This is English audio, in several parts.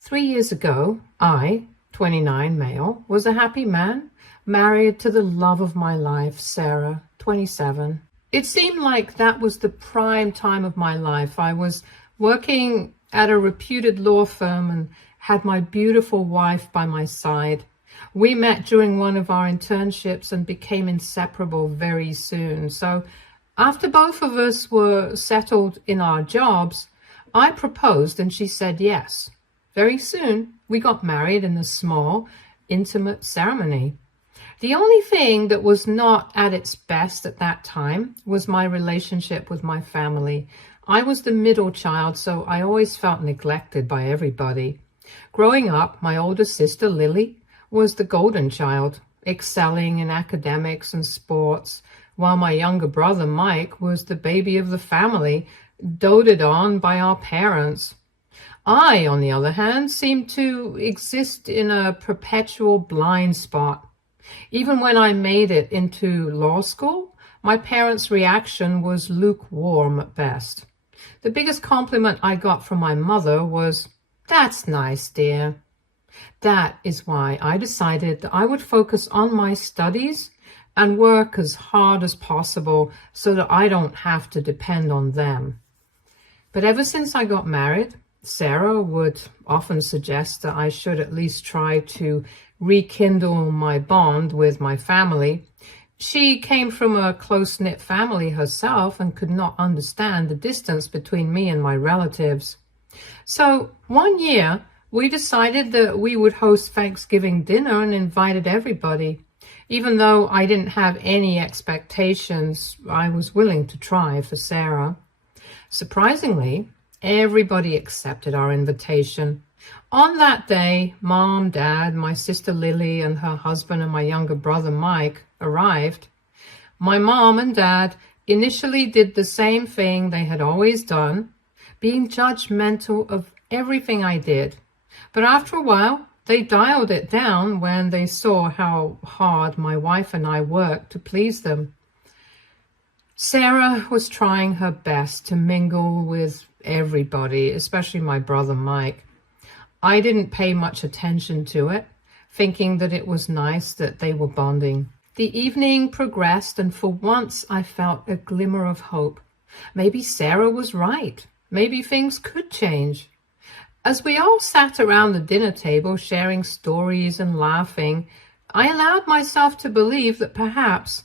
3 years ago, I, 29 male, was a happy man, married to the love of my life, Sarah, 27. It seemed like that was the prime time of my life. I was working at a reputed law firm and had my beautiful wife by my side. We met during one of our internships and became inseparable very soon. So after both of us were settled in our jobs, I proposed and she said yes. Very soon, we got married in a small, intimate ceremony. The only thing that was not at its best at that time was my relationship with my family. I was the middle child, so I always felt neglected by everybody. Growing up, my older sister, Lily, was the golden child, excelling in academics and sports, while my younger brother, Mike, was the baby of the family, doted on by our parents. I, on the other hand, seemed to exist in a perpetual blind spot. Even when I made it into law school, my parents' reaction was lukewarm at best. The biggest compliment I got from my mother was, "That's nice, dear." That is why I decided that I would focus on my studies and work as hard as possible so that I don't have to depend on them. But ever since I got married, Sarah would often suggest that I should at least try to rekindle my bond with my family. She came from a close-knit family herself and could not understand the distance between me and my relatives. So one year, we decided that we would host Thanksgiving dinner and invited everybody. Even though I didn't have any expectations, I was willing to try for Sarah. Surprisingly, everybody accepted our invitation. On that day, Mom, Dad, my sister Lily, and her husband and my younger brother Mike arrived. My mom and dad initially did the same thing they had always done, being judgmental of everything I did. But after a while, they dialed it down when they saw how hard my wife and I worked to please them. Sarah was trying her best to mingle with everybody, especially my brother Mike. I didn't pay much attention to it, thinking that it was nice that they were bonding. The evening progressed, and for once I felt a glimmer of hope. Maybe Sarah was right. Maybe things could change. As we all sat around the dinner table sharing stories and laughing, I allowed myself to believe that perhaps,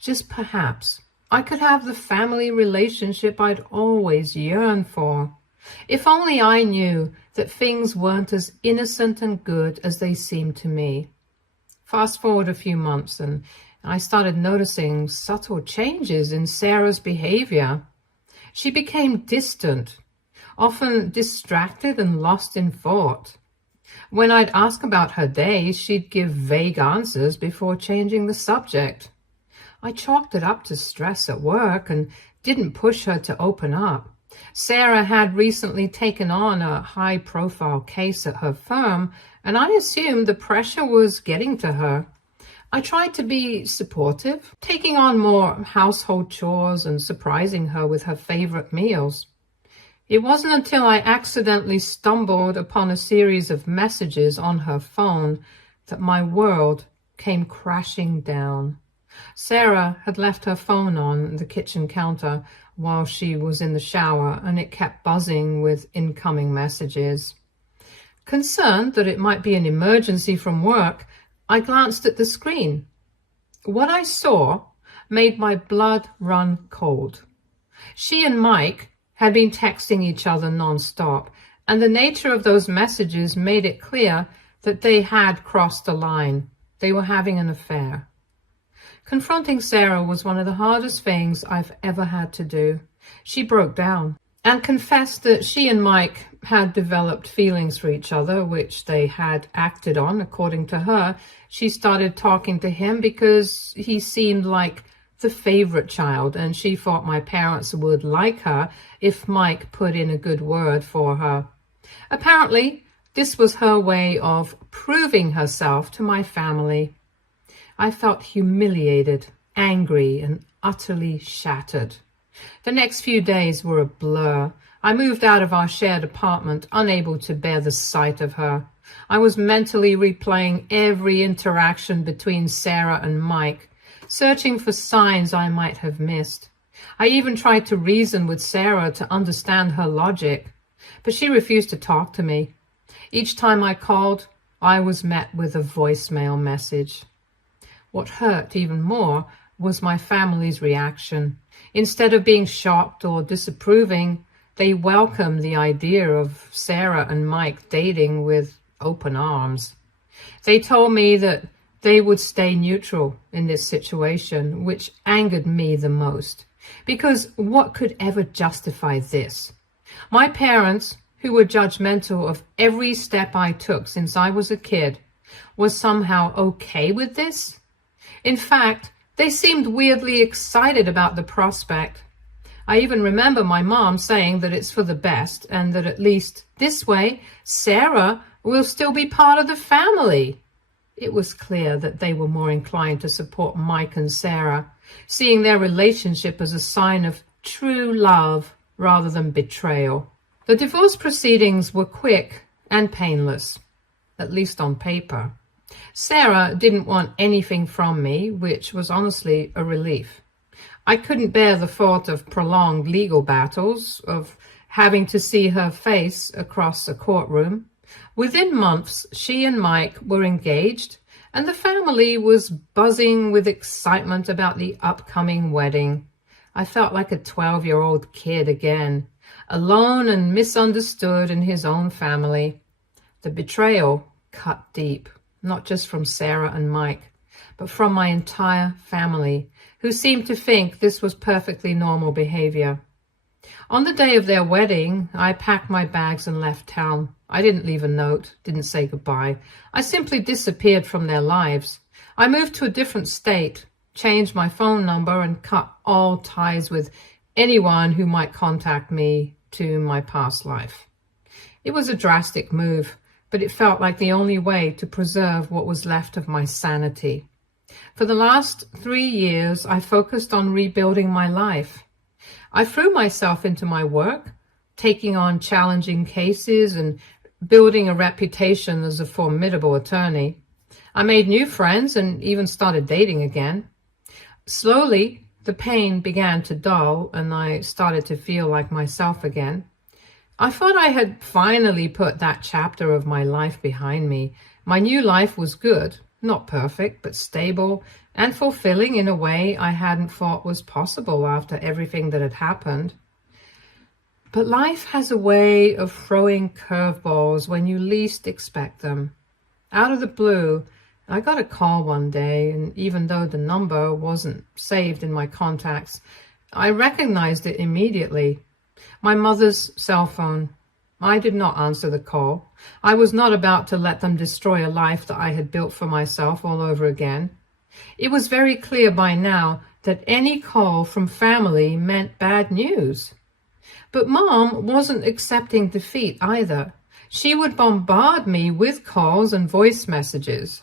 just perhaps, I could have the family relationship I'd always yearned for. If only I knew that things weren't as innocent and good as they seemed to me. Fast forward a few months and I started noticing subtle changes in Sarah's behavior. She became distant, often distracted and lost in thought. When I'd ask about her day, she'd give vague answers before changing the subject. I chalked it up to stress at work and didn't push her to open up. Sarah had recently taken on a high-profile case at her firm, and I assumed the pressure was getting to her. I tried to be supportive, taking on more household chores and surprising her with her favorite meals. It wasn't until I accidentally stumbled upon a series of messages on her phone that my world came crashing down. Sarah had left her phone on the kitchen counter while she was in the shower, and it kept buzzing with incoming messages. Concerned that it might be an emergency from work, I glanced at the screen. What I saw made my blood run cold. She and Mike had been texting each other nonstop, and the nature of those messages made it clear that they had crossed a line. They were having an affair. Confronting Sarah was one of the hardest things I've ever had to do. She broke down and confessed that she and Mike had developed feelings for each other, which they had acted on. According to her, she started talking to him because he seemed like the favorite child, and she thought my parents would like her if Mike put in a good word for her. Apparently, this was her way of proving herself to my family. I felt humiliated, angry, and utterly shattered. The next few days were a blur. I moved out of our shared apartment, unable to bear the sight of her. I was mentally replaying every interaction between Sarah and Mike, searching for signs I might have missed. I even tried to reason with Sarah to understand her logic, but she refused to talk to me. Each time I called, I was met with a voicemail message. What hurt even more was my family's reaction. Instead of being shocked or disapproving, they welcomed the idea of Sarah and Mike dating with open arms. They told me that they would stay neutral in this situation, which angered me the most. Because what could ever justify this? My parents, who were judgmental of every step I took since I was a kid, were somehow okay with this? In fact, they seemed weirdly excited about the prospect. I even remember my mom saying that it's for the best and that at least this way, Sarah will still be part of the family. It was clear that they were more inclined to support Mike and Sarah, seeing their relationship as a sign of true love rather than betrayal. The divorce proceedings were quick and painless, at least on paper. Sarah didn't want anything from me, which was honestly a relief. I couldn't bear the thought of prolonged legal battles, of having to see her face across a courtroom. Within months, she and Mike were engaged, and the family was buzzing with excitement about the upcoming wedding. I felt like a 12-year-old kid again, alone and misunderstood in his own family. The betrayal cut deep, not just from Sarah and Mike, but from my entire family, who seemed to think this was perfectly normal behavior. On the day of their wedding, I packed my bags and left town. I didn't leave a note, didn't say goodbye. I simply disappeared from their lives. I moved to a different state, changed my phone number, and cut all ties with anyone who might contact me to my past life. It was a drastic move, but it felt like the only way to preserve what was left of my sanity. For the last 3 years, I focused on rebuilding my life. I threw myself into my work, taking on challenging cases and building a reputation as a formidable attorney. I made new friends and even started dating again. Slowly, the pain began to dull and I started to feel like myself again. I thought I had finally put that chapter of my life behind me. My new life was good, not perfect, but stable and fulfilling in a way I hadn't thought was possible after everything that had happened. But life has a way of throwing curveballs when you least expect them. Out of the blue, I got a call one day, and even though the number wasn't saved in my contacts, I recognized it immediately. My mother's cell phone. I did not answer the call. I was not about to let them destroy a life that I had built for myself all over again. It was very clear by now that any call from family meant bad news. But Mom wasn't accepting defeat either. She would bombard me with calls and voice messages.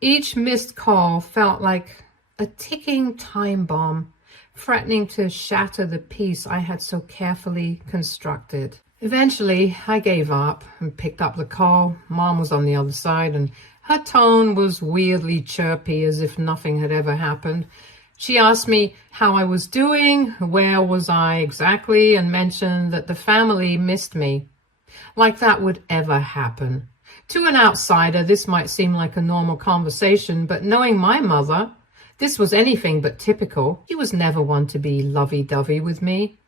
Each missed call felt like a ticking time bomb, threatening to shatter the peace I had so carefully constructed. Eventually, I gave up and picked up the call. Mom was on the other side, and her tone was weirdly chirpy, as if nothing had ever happened. She asked me how I was doing, where was I exactly, and mentioned that the family missed me. Like that would ever happen. To an outsider, this might seem like a normal conversation, but knowing my mother, this was anything but typical. She was never one to be lovey-dovey with me.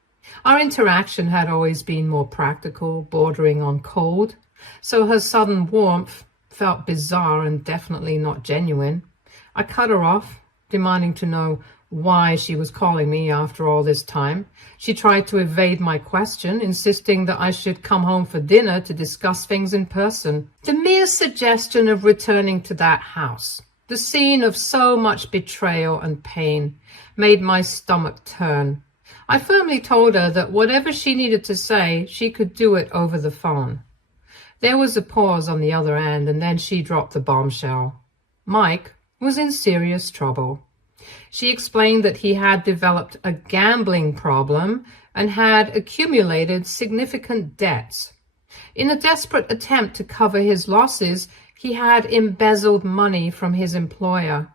Our interaction had always been more practical, bordering on cold, so her sudden warmth felt bizarre and definitely not genuine. I cut her off, demanding to know why she was calling me after all this time. She tried to evade my question, insisting that I should come home for dinner to discuss things in person. The mere suggestion of returning to that house, the scene of so much betrayal and pain, made my stomach turn. I firmly told her that whatever she needed to say, she could do it over the phone. There was a pause on the other end, and then she dropped the bombshell. Mike was in serious trouble. She explained that he had developed a gambling problem and had accumulated significant debts. In a desperate attempt to cover his losses, he had embezzled money from his employer.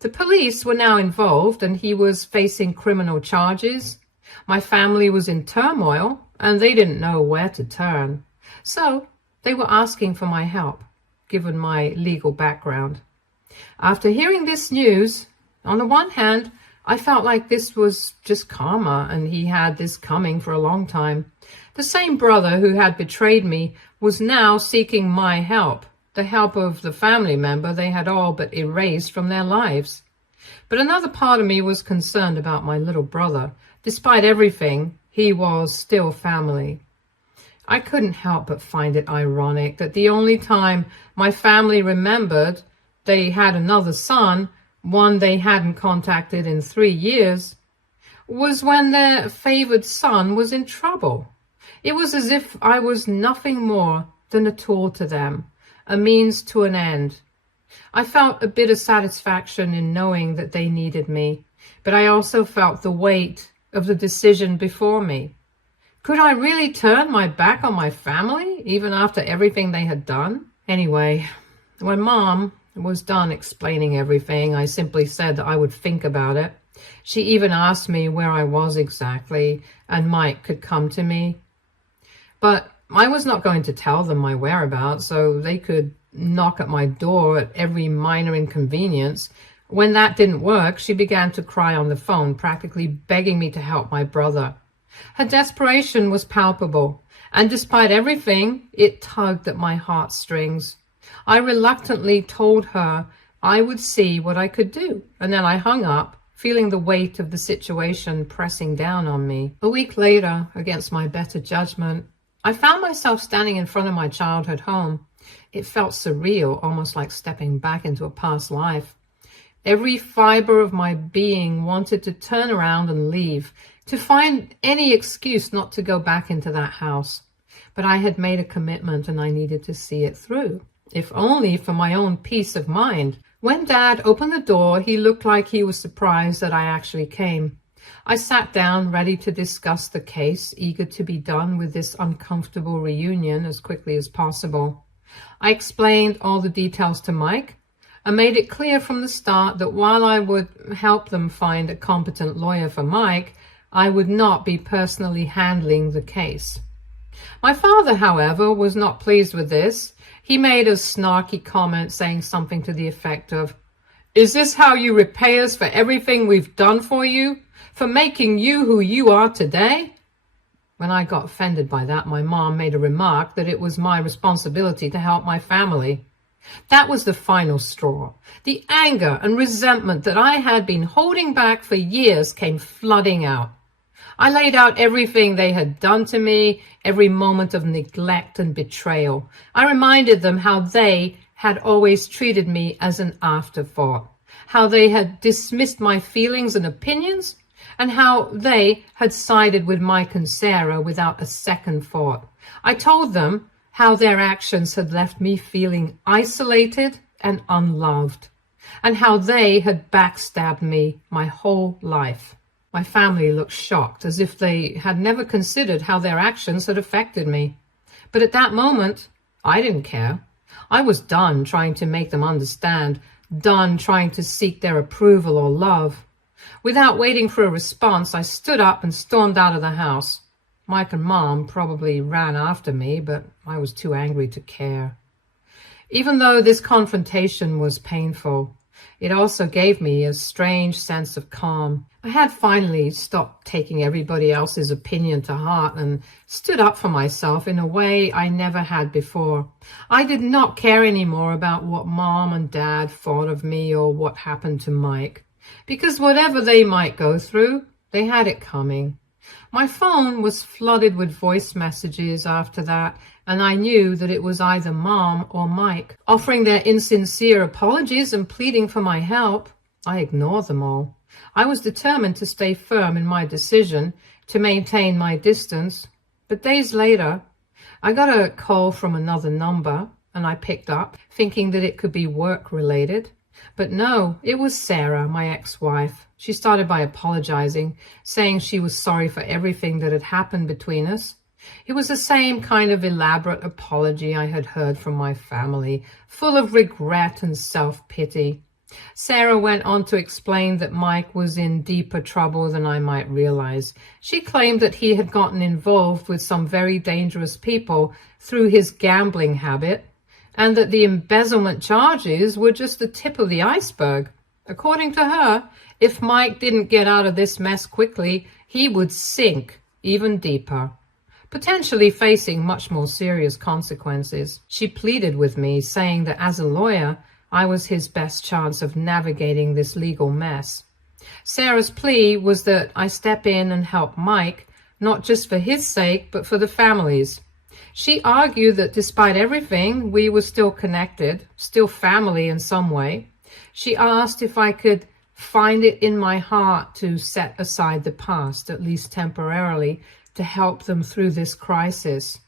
The police were now involved and he was facing criminal charges. My family was in turmoil and they didn't know where to turn. So they were asking for my help, given my legal background. After hearing this news, on the one hand, I felt like this was just karma and he had this coming for a long time. The same brother who had betrayed me was now seeking my help, the help of the family member they had all but erased from their lives. But another part of me was concerned about my little brother. Despite everything, he was still family. I couldn't help but find it ironic that the only time my family remembered they had another son, one they hadn't contacted in 3 years, was when their favored son was in trouble. It was as if I was nothing more than a tool to them, a means to an end. I felt a bit of satisfaction in knowing that they needed me, but I also felt the weight of the decision before me. Could I really turn my back on my family, even after everything they had done? Anyway, when Mom was done explaining everything, I simply said that I would think about it. She even asked me where I was exactly, and Mike could come to me. But I was not going to tell them my whereabouts, so they could knock at my door at every minor inconvenience. When that didn't work, she began to cry on the phone, practically begging me to help my brother. Her desperation was palpable, and despite everything, it tugged at my heartstrings. I reluctantly told her I would see what I could do, and then I hung up, feeling the weight of the situation pressing down on me. A week later, against my better judgment, I found myself standing in front of my childhood home. It felt surreal, almost like stepping back into a past life. Every fiber of my being wanted to turn around and leave, to find any excuse not to go back into that house. But I had made a commitment and I needed to see it through, if only for my own peace of mind. When Dad opened the door, he looked like he was surprised that I actually came. I sat down, ready to discuss the case, eager to be done with this uncomfortable reunion as quickly as possible. I explained all the details to Mike and made it clear from the start that while I would help them find a competent lawyer for Mike, I would not be personally handling the case. My father, however, was not pleased with this. He made a snarky comment saying something to the effect of, "Is this how you repay us for everything we've done for you? For making you who you are today?" When I got offended by that, my mom made a remark that it was my responsibility to help my family. That was the final straw. The anger and resentment that I had been holding back for years came flooding out. I laid out everything they had done to me, every moment of neglect and betrayal. I reminded them how they had always treated me as an afterthought, how they had dismissed my feelings and opinions, and how they had sided with Mike and Sarah without a second thought. I told them how their actions had left me feeling isolated and unloved, and how they had backstabbed me my whole life. My family looked shocked, as if they had never considered how their actions had affected me. But at that moment, I didn't care. I was done trying to make them understand, done trying to seek their approval or love. Without waiting for a response, I stood up and stormed out of the house. Mike and Mom probably ran after me, but I was too angry to care. Even though this confrontation was painful, it also gave me a strange sense of calm. I had finally stopped taking everybody else's opinion to heart and stood up for myself in a way I never had before. I did not care anymore about what Mom and Dad thought of me or what happened to Mike, because whatever they might go through, they had it coming. My phone was flooded with voice messages after that, and I knew that it was either Mom or Mike, offering their insincere apologies and pleading for my help. I ignored them all. I was determined to stay firm in my decision to maintain my distance. But days later, I got a call from another number, and I picked up, thinking that it could be work-related. But no, it was Sarah, my ex-wife. She started by apologizing, saying she was sorry for everything that had happened between us. It was the same kind of elaborate apology I had heard from my family, full of regret and self-pity. Sarah went on to explain that Mike was in deeper trouble than I might realize. She claimed that he had gotten involved with some very dangerous people through his gambling habit, and that the embezzlement charges were just the tip of the iceberg. According to her, if Mike didn't get out of this mess quickly, he would sink even deeper, potentially facing much more serious consequences. She pleaded with me, saying that as a lawyer, I was his best chance of navigating this legal mess. Sarah's plea was that I step in and help Mike, not just for his sake, but for the family's. She argued that despite everything, we were still connected, still family in some way. She asked if I could find it in my heart to set aside the past, at least temporarily, to help them through this crisis.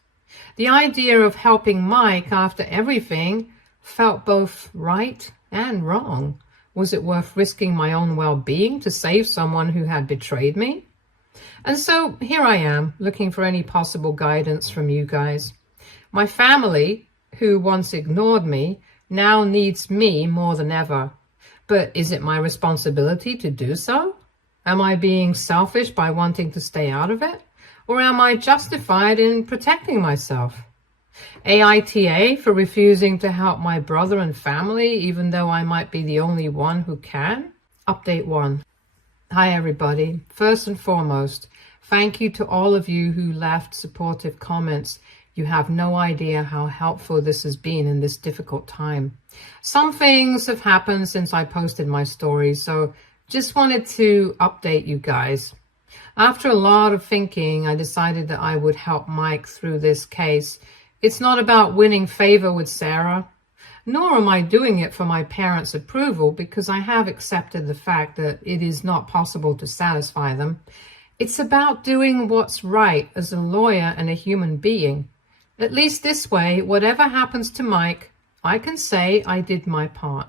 The idea of helping Mike after everything felt both right and wrong. Was it worth risking my own well-being to save someone who had betrayed me? And so here I am, looking for any possible guidance from you guys. My family, who once ignored me, now needs me more than ever. But is it my responsibility to do so? Am I being selfish by wanting to stay out of it? Or am I justified in protecting myself? AITA for refusing to help my brother and family, even though I might be the only one who can? Update 1. Hi everybody. First and foremost, thank you to all of you who left supportive comments. You have no idea how helpful this has been in this difficult time. Some things have happened since I posted my story, so just wanted to update you guys. After a lot of thinking, I decided that I would help Mike through this case. It's not about winning favor with Sarah, nor am I doing it for my parents' approval, because I have accepted the fact that it is not possible to satisfy them. It's about doing what's right as a lawyer and a human being. At least this way, whatever happens to Mike, I can say I did my part.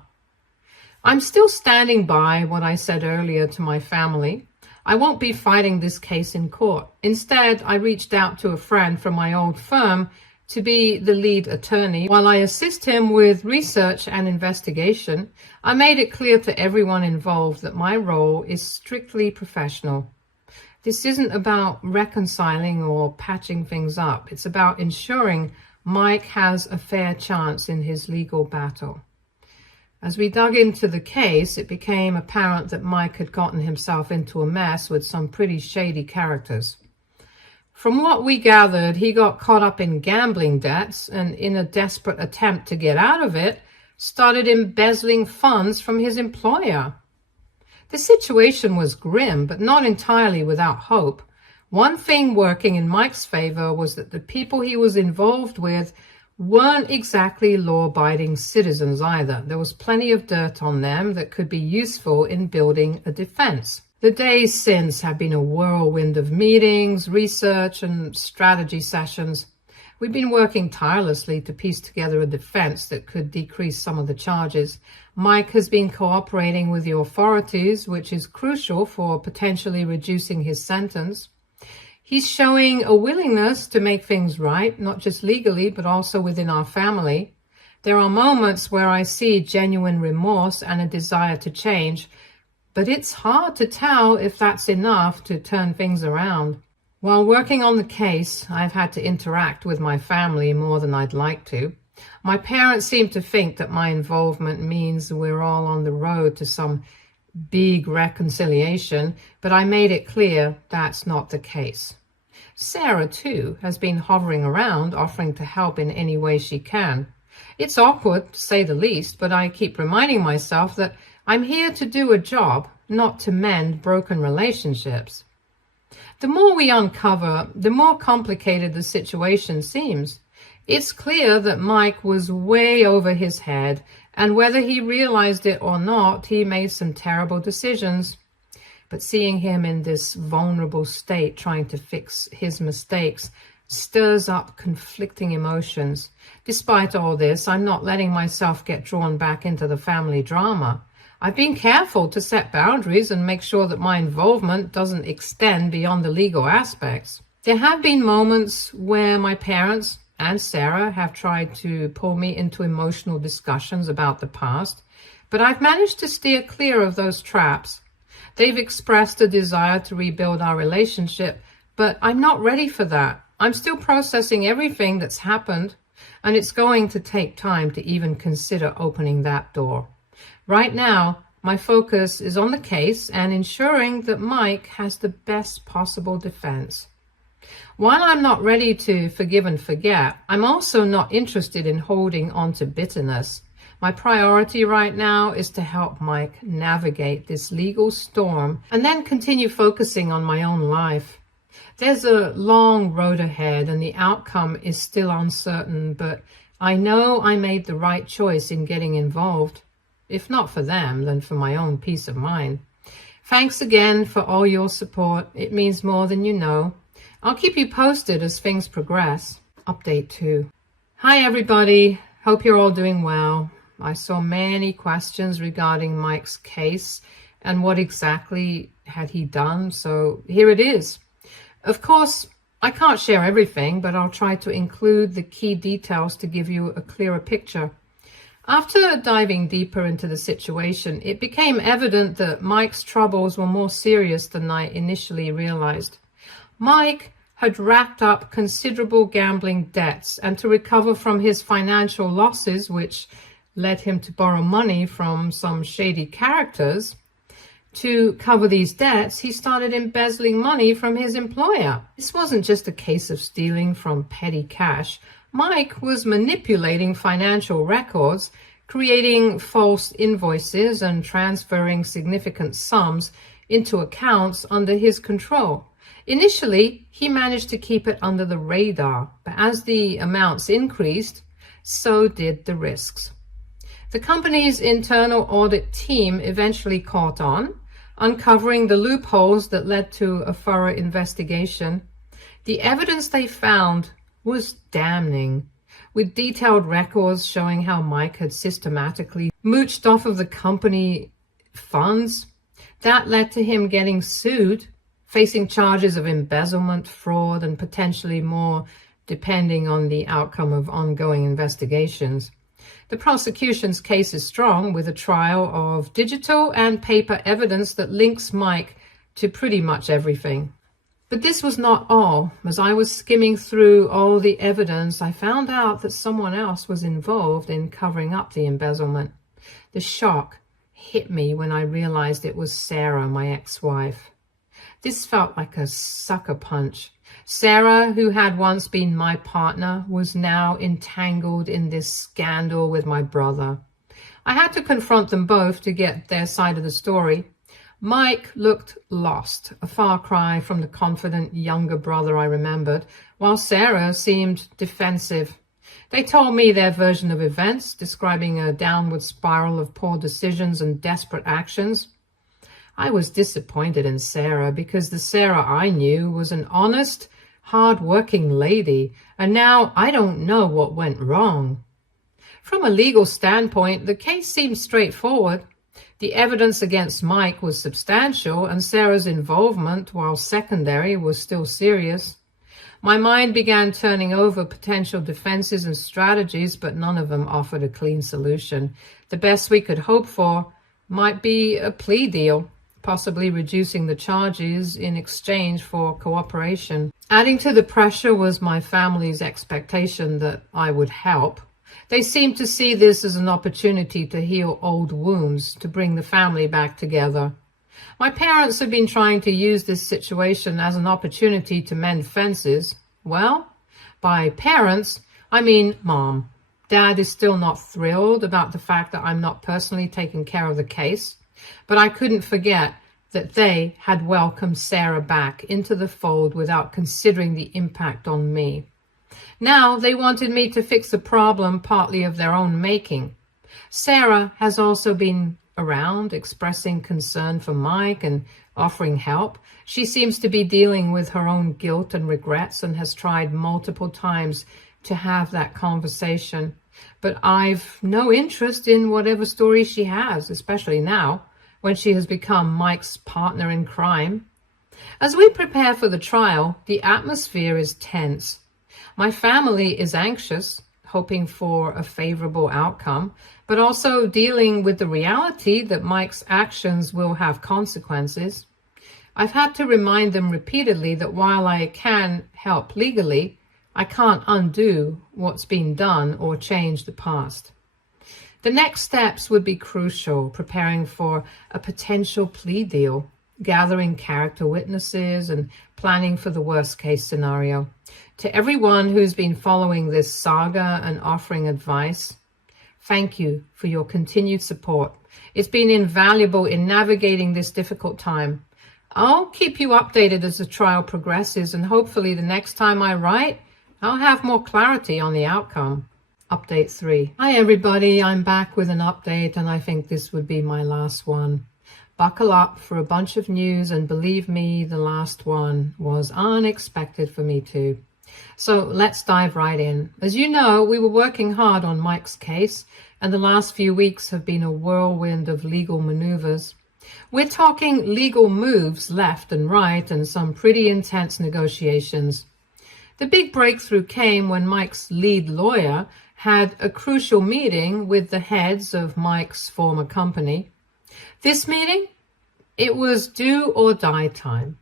I'm still standing by what I said earlier to my family. I won't be fighting this case in court. Instead, I reached out to a friend from my old firm to be the lead attorney. While I assist him with research and investigation, I made it clear to everyone involved that my role is strictly professional. This isn't about reconciling or patching things up. It's about ensuring Mike has a fair chance in his legal battle. As we dug into the case, it became apparent that Mike had gotten himself into a mess with some pretty shady characters. From what we gathered, he got caught up in gambling debts and, in a desperate attempt to get out of it, started embezzling funds from his employer. The situation was grim, but not entirely without hope. One thing working in Mike's favor was that the people he was involved with weren't exactly law-abiding citizens either. There was plenty of dirt on them that could be useful in building a defense. The days since have been a whirlwind of meetings, research, and strategy sessions. We've been working tirelessly to piece together a defense that could decrease some of the charges. Mike has been cooperating with the authorities, which is crucial for potentially reducing his sentence. He's showing a willingness to make things right, not just legally, but also within our family. There are moments where I see genuine remorse and a desire to change, but it's hard to tell if that's enough to turn things around. While working on the case, I've had to interact with my family more than I'd like to. My parents seem to think that my involvement means we're all on the road to some big reconciliation, but I made it clear that's not the case. Sarah, too, has been hovering around, offering to help in any way she can. It's awkward, to say the least, but I keep reminding myself that I'm here to do a job, not to mend broken relationships. The more we uncover, the more complicated the situation seems. It's clear that Mike was way over his head, and whether he realized it or not, he made some terrible decisions. But seeing him in this vulnerable state, trying to fix his mistakes, stirs up conflicting emotions. Despite all this, I'm not letting myself get drawn back into the family drama. I've been careful to set boundaries and make sure that my involvement doesn't extend beyond the legal aspects. There have been moments where my parents and Sarah have tried to pull me into emotional discussions about the past, but I've managed to steer clear of those traps. They've expressed a desire to rebuild our relationship, but I'm not ready for that. I'm still processing everything that's happened, and it's going to take time to even consider opening that door. Right now, my focus is on the case and ensuring that Mike has the best possible defense. While I'm not ready to forgive and forget, I'm also not interested in holding on to bitterness. My priority right now is to help Mike navigate this legal storm and then continue focusing on my own life. There's a long road ahead and the outcome is still uncertain, but I know I made the right choice in getting involved. If not for them, then for my own peace of mind. Thanks again for all your support. It means more than you know. I'll keep you posted as things progress. Update 2. Hi everybody. Hope you're all doing well. I saw many questions regarding Mike's case and what exactly had he done, so here it is. Of course, I can't share everything, but I'll try to include the key details to give you a clearer picture. After diving deeper into the situation, it became evident that Mike's troubles were more serious than I initially realized. Mike had racked up considerable gambling debts, and to recover from his financial losses, which led him to borrow money from some shady characters, to cover these debts, he started embezzling money from his employer. This wasn't just a case of stealing from petty cash. Mike was manipulating financial records, creating false invoices, and transferring significant sums into accounts under his control. Initially, he managed to keep it under the radar, but as the amounts increased, so did the risks. The company's internal audit team eventually caught on, uncovering the loopholes that led to a thorough investigation. The evidence they found was damning, with detailed records showing how Mike had systematically mooched off of the company funds. That led to him getting sued, facing charges of embezzlement, fraud, and potentially more, depending on the outcome of ongoing investigations. The prosecution's case is strong, with a trial of digital and paper evidence that links Mike to pretty much everything. But this was not all. As I was skimming through all the evidence, I found out that someone else was involved in covering up the embezzlement. The shock hit me when I realized it was Sarah, my ex-wife. This felt like a sucker punch. Sarah, who had once been my partner, was now entangled in this scandal with my brother. I had to confront them both to get their side of the story. Mike looked lost, a far cry from the confident younger brother I remembered, while Sarah seemed defensive. They told me their version of events, describing a downward spiral of poor decisions and desperate actions. I was disappointed in Sarah because the Sarah I knew was an honest, hard-working lady, and now I don't know what went wrong. From a legal standpoint, the case seemed straightforward. The evidence against Mike was substantial, and Sarah's involvement, while secondary, was still serious. My mind began turning over potential defenses and strategies, but none of them offered a clean solution. The best we could hope for might be a plea deal, possibly reducing the charges in exchange for cooperation. Adding to the pressure was my family's expectation that I would help. They seemed to see this as an opportunity to heal old wounds, to bring the family back together. My parents had been trying to use this situation as an opportunity to mend fences. Well, by parents, I mean Mom. Dad is still not thrilled about the fact that I'm not personally taking care of the case, but I couldn't forget that they had welcomed Sarah back into the fold without considering the impact on me. Now they wanted me to fix a problem partly of their own making. Sarah has also been around expressing concern for Mike and offering help. She seems to be dealing with her own guilt and regrets and has tried multiple times to have that conversation. But I've no interest in whatever story she has, especially now when she has become Mike's partner in crime. As we prepare for the trial, the atmosphere is tense. My family is anxious, hoping for a favorable outcome, but also dealing with the reality that Mike's actions will have consequences. I've had to remind them repeatedly that while I can help legally, I can't undo what's been done or change the past. The next steps would be crucial, preparing for a potential plea deal, gathering character witnesses, and planning for the worst-case scenario. To everyone who's been following this saga and offering advice, thank you for your continued support. It's been invaluable in navigating this difficult time. I'll keep you updated as the trial progresses, and hopefully the next time I write, I'll have more clarity on the outcome. Update 3. Hi everybody, I'm back with an update, and I think this would be my last one. Buckle up for a bunch of news, and believe me, the last one was unexpected for me too. So let's dive right in. As you know, we were working hard on Mike's case, and the last few weeks have been a whirlwind of legal maneuvers. We're talking legal moves left and right and some pretty intense negotiations. The big breakthrough came when Mike's lead lawyer had a crucial meeting with the heads of Mike's former company. This meeting, it was do or die time,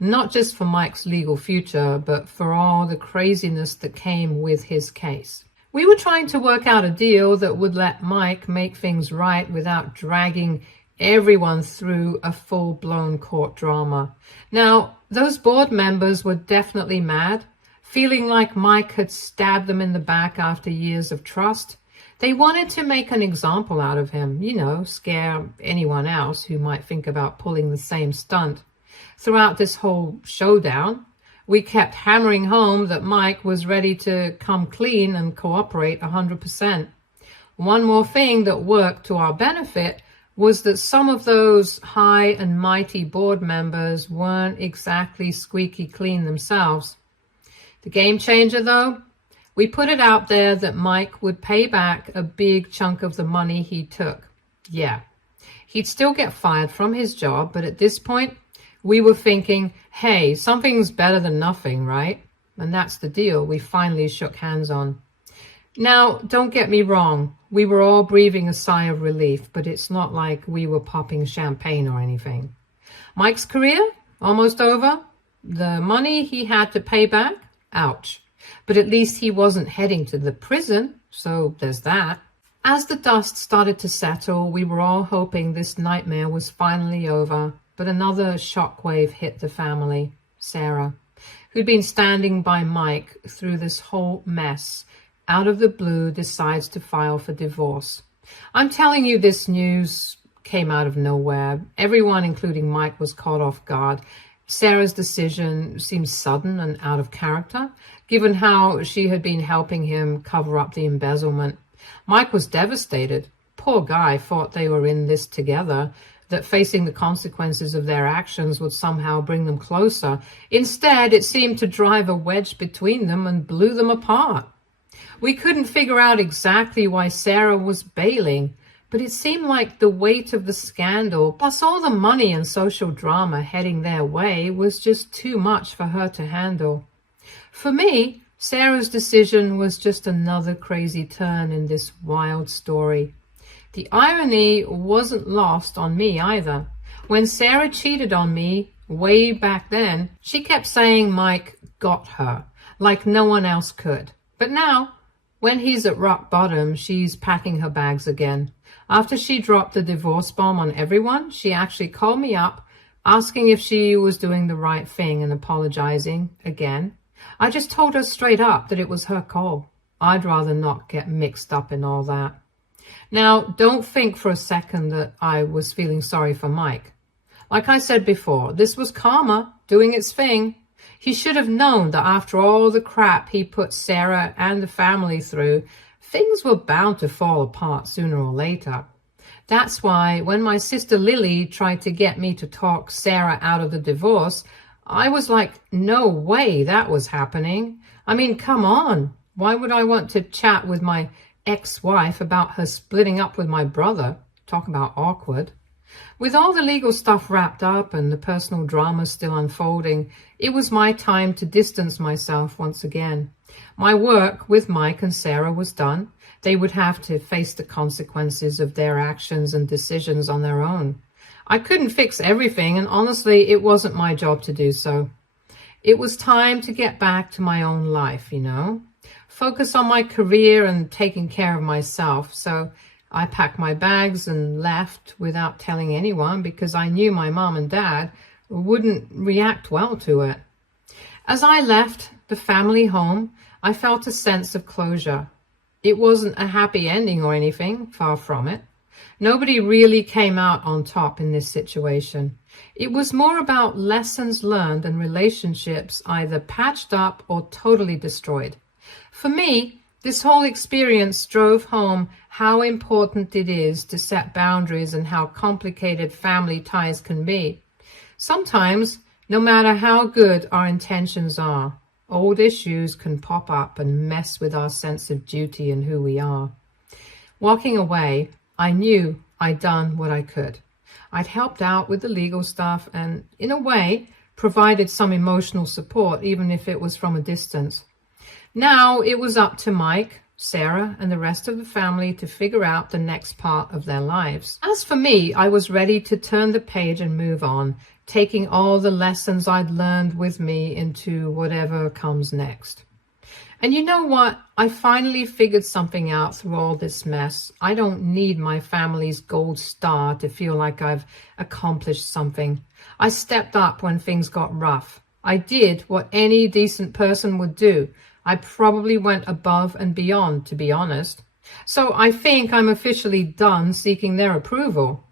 not just for Mike's legal future, but for all the craziness that came with his case. We were trying to work out a deal that would let Mike make things right without dragging everyone through a full-blown court drama. Now, those board members were definitely mad, feeling like Mike had stabbed them in the back after years of trust. They wanted to make an example out of him, scare anyone else who might think about pulling the same stunt. Throughout this whole showdown, we kept hammering home that Mike was ready to come clean and cooperate 100%. One more thing that worked to our benefit was that some of those high and mighty board members weren't exactly squeaky clean themselves. The game changer, though? We put it out there that Mike would pay back a big chunk of the money he took. Yeah, he'd still get fired from his job, but at this point, we were thinking, hey, something's better than nothing, right? And that's the deal we finally shook hands on. Now, don't get me wrong, we were all breathing a sigh of relief, but it's not like we were popping champagne or anything. Mike's career? Almost over? The money he had to pay back? Ouch. But at least he wasn't heading to the prison, so there's that. As the dust started to settle, we were all hoping this nightmare was finally over, but another shockwave hit the family. Sarah, who'd been standing by Mike through this whole mess, out of the blue decides to file for divorce. I'm telling you, this news came out of nowhere. Everyone, including Mike, was caught off guard. Sarah's decision seemed sudden and out of character, given how she had been helping him cover up the embezzlement. Mike was devastated. Poor guy thought they were in this together, that facing the consequences of their actions would somehow bring them closer. Instead, it seemed to drive a wedge between them and blew them apart. We couldn't figure out exactly why Sarah was bailing, but it seemed like the weight of the scandal, plus all the money and social drama heading their way, was just too much for her to handle. For me, Sarah's decision was just another crazy turn in this wild story. The irony wasn't lost on me either. When Sarah cheated on me way back then, she kept saying Mike got her, like no one else could. But now, when he's at rock bottom, she's packing her bags again. After she dropped the divorce bomb on everyone, she actually called me up, asking if she was doing the right thing and apologizing again. I just told her straight up that it was her call. I'd rather not get mixed up in all that. Now, don't think for a second that I was feeling sorry for Mike. Like I said before, this was karma doing its thing. He should have known that after all the crap he put Sarah and the family through, things were bound to fall apart sooner or later. That's why when my sister Lily tried to get me to talk Sarah out of the divorce, I was like, no way that was happening. I mean, come on. Why would I want to chat with my ex-wife about her splitting up with my brother? Talk about awkward. With all the legal stuff wrapped up and the personal drama still unfolding, it was my time to distance myself once again. My work with Mike and Sarah was done. They would have to face the consequences of their actions and decisions on their own. I couldn't fix everything, and honestly, it wasn't my job to do so. It was time to get back to my own life, focus on my career and taking care of myself. So I packed my bags and left without telling anyone because I knew my mom and dad wouldn't react well to it. As I left the family home, I felt a sense of closure. It wasn't a happy ending or anything, far from it. Nobody really came out on top in this situation. It was more about lessons learned and relationships either patched up or totally destroyed. For me, this whole experience drove home how important it is to set boundaries and how complicated family ties can be. Sometimes, no matter how good our intentions are, old issues can pop up and mess with our sense of duty and who we are. Walking away, I knew I'd done what I could. I'd helped out with the legal stuff and, in a way, provided some emotional support, even if it was from a distance. Now it was up to Mike, Sarah, and the rest of the family to figure out the next part of their lives. As for me, I was ready to turn the page and move on, taking all the lessons I'd learned with me into whatever comes next. And you know what? I finally figured something out through all this mess. I don't need my family's gold star to feel like I've accomplished something. I stepped up when things got rough. I did what any decent person would do. I probably went above and beyond, to be honest. So I think I'm officially done seeking their approval.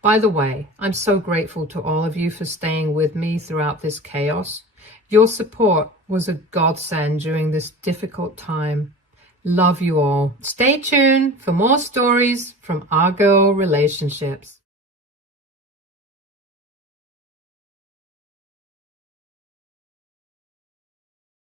By the way, I'm so grateful to all of you for staying with me throughout this chaos. Your support was a godsend during this difficult time. Love you all. Stay tuned for more stories from Our Girl Relationships.